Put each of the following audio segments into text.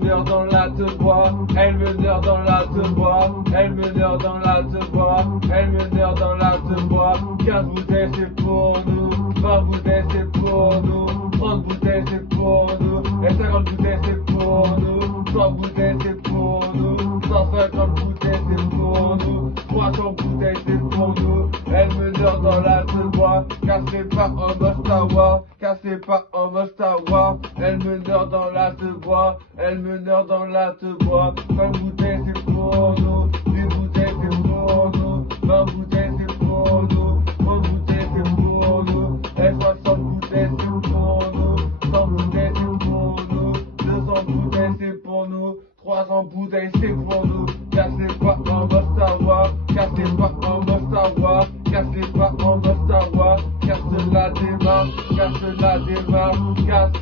meneur dans la te bois, elle meneur dans la te bois, elle meneur dans la te bois, elle meneur dans la te bois. 15 bouteilles c'est pour nous, 20 bouteilles c'est pour nous, 30 bouteilles c'est pour nous, et 50 bouteilles c'est pour nous, 100 bouteilles c'est pour nous, 150 bouteilles c'est pour nous, 300 bouteilles c'est pour nous. Elle meneur dans la te bois, cassez pas en Ostawa, cassez pas en Ostawa. Elle meneur dans la te bois, elle meneur dans la te bois. 5 bouteilles c'est pour nous, 10 bouteilles c'est pour nous, 20 bouteilles c'est pour nous, 30 bouteilles c'est pour nous, et 60 bouteilles c'est pour nous, 100 bouteilles c'est pour nous, 200 bouteilles c'est pour nous, 300 bouteilles c'est pour nous. Cassez pas en Ostawa, cassez pas en Ostawa, cassez pas en Ostawa, casse la démarche, casse la démarche, casse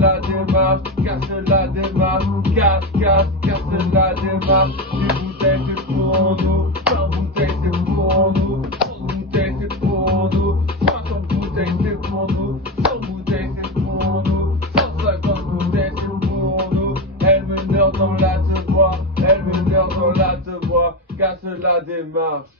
la démarche, casse la démarche, casse la démarche. 10 bouteilles c'est pour nous, 100 bouteilles c'est pour nous, 100 bouteilles c'est pour nous, 60 bouteilles c'est pour nous, 100 bouteilles c'est pour nous, 150 bouteilles c'est pour nous. Elle meneur dans la te bois, elle meneur dans la te bois, casse la démarche.